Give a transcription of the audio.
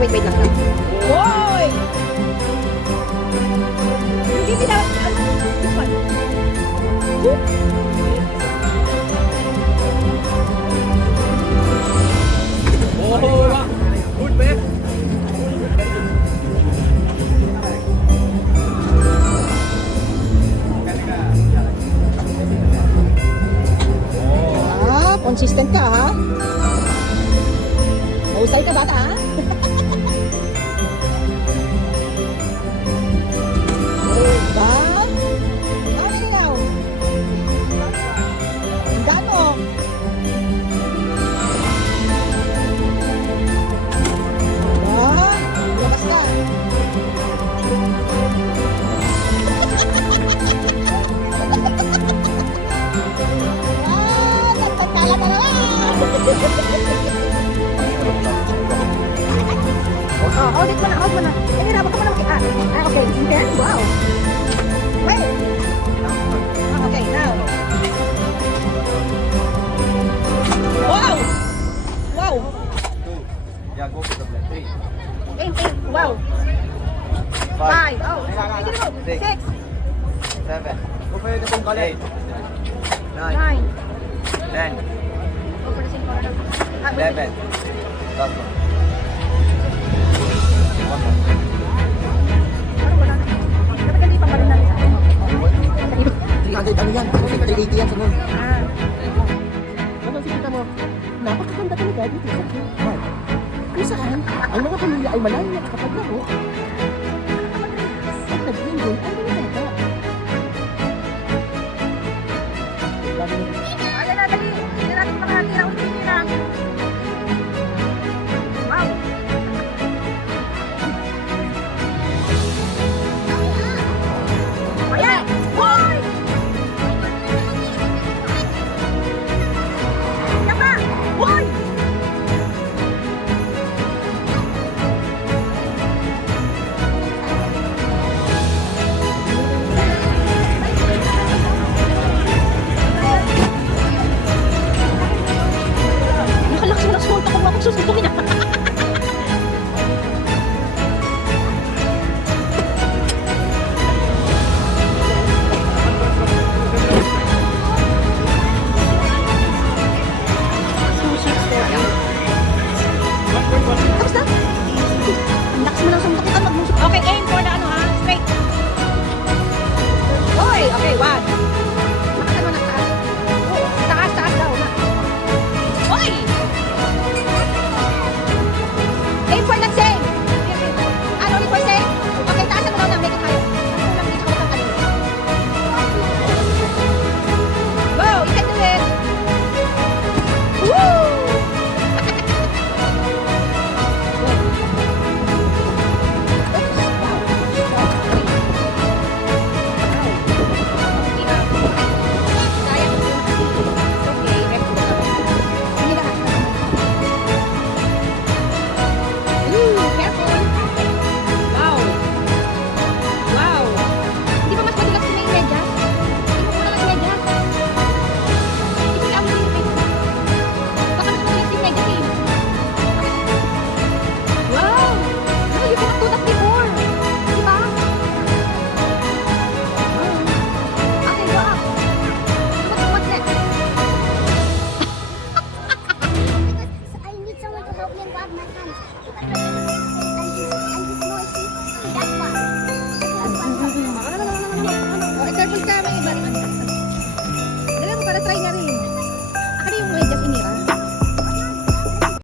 wait lang. Hoy! Hindi nila, this one. Oh, good man. Consistent ka, ha? Mahusay ka, bata, ha? Diba? Ano sigaw? Ang gano? Diba? Lakas ka. Tagtagkala ka naman! Audit mo na, out mo na. Nahirapan ka mo na okay. Then, wow. Wait. Okay, now. Wow! Wow! Yeah, go for the black. 3. Aim. Wow. 5. Oh, sige mo. 6. 7. Go for the pong kalit. 9. 9. 10. Go for the same corner. 11. Last one. One more. Parang wala na. Dapat hindi pa pa rin natin sa akin. 300 ano yan? 380 yan sa nun. Ah. Ano sikita mo? Napakaganda talaga dito sa Q-Park. Kung saan, ang mga pamilya ay malayo na nakapaglaro at nag-enjoy ang mga bata. Ayan na, dali. Hindi natin makakatira ulit nila. Wow. Ayan! Hoy! Tama! Hoy! Nakalakas mo ako ako susuntukin niya. Tapos na? Ang lakas mo ng suntok ka mag-musok. Okay, aim for the ano ha? Straight. Hoy! Okay, 1. Makasan mo na taas. Taas daw na. Hoy! Aim for that same. Ano ulit for same? Okay, taasan mo daw na. Make it higher. Ano lang dito ka ano. Go! You can do it! Woo! I need someone to help me and grab my hands.